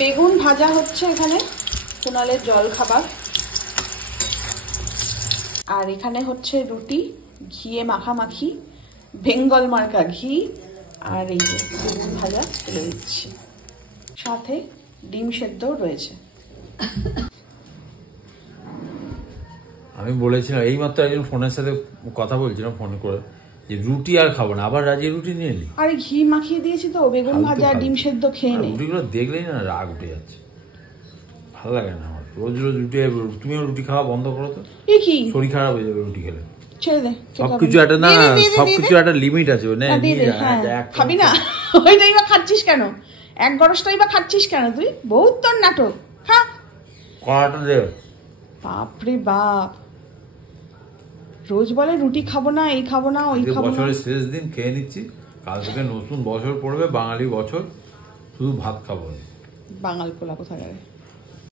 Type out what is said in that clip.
বেগুন ভাজা হচ্ছে এখানে, কুনালের জল খাবার। আর এখানে হচ্ছে রুটি, ঘিয়ে মাখামাখি, বেঙ্গল মার্কা ঘি। আর এই যে বেগুন ভাজা তুলে দিচ্ছি, সাথে ডিম সেদ্ধও রয়েছে। আমি বলেছিলাম এইমাত্র একজন ফোনের সাথে কথা বলছিলাম ফোনে করে, যে রুটি আর খাবো না, আবার রাজি রুটি নিয়ে এলি। আরে ঘি মাখিয়ে দিয়েছি তো, বেগুন ভাজা ডিম সেদ্ধ খেয়ে নে। রুটিগুলো দেখলেই না রাগ উঠে যাচ্ছে, ভালো লাগে না আমার রোজ রোজ রুটি। তুমিও রুটি খাওয়া বন্ধ করো তো, কি শরীর খারাপ হয়ে যাবে রুটি খেলে। ছেড়ে দে, সবকিছু একটা না, সবকিছু একটা লিমিট আছে। খাবি না ওইটাই বা খাচ্ছিস কেন? এক গরসটাই বা খাচ্ছিস কেন তুই? বহুত তোর নাটক। খা কড়াটা দে। বাপরে বাপ, রোজ বলে রুটি খাবো না, এই খাবো না, ওই খাবো না। বছরের শেষ দিন খেয়ে নিচ্ছি, কাল থেকে নতুন বছর পড়বে, বাঙালি বছর, শুধু ভাত খাবো। বাঙাল পোলা কোথাকারে।